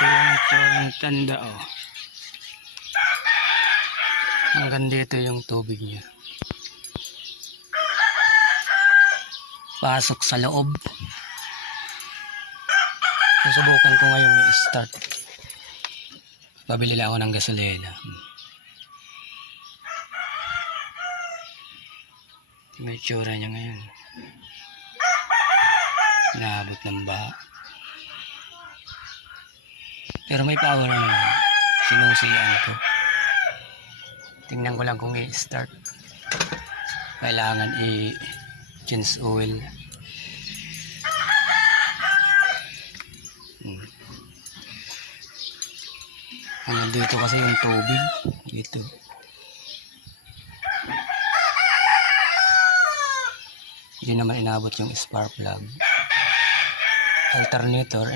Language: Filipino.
Ito yung tsura tanda, oh. Hanggang dito yung tubig niya. Pasok sa loob. Susubukan ko ngayon i-start. Pabili lang ako ng gasolina. May tsura niya ngayon. Naabot ng baha. Pero may power naman. Sinusiyan ko. Tingnan ko lang kung i-start. Kailangan i-change oil. Hanggang dito kasi yung tubig. Dito. Hindi naman inabot yung spark plug. Alternator.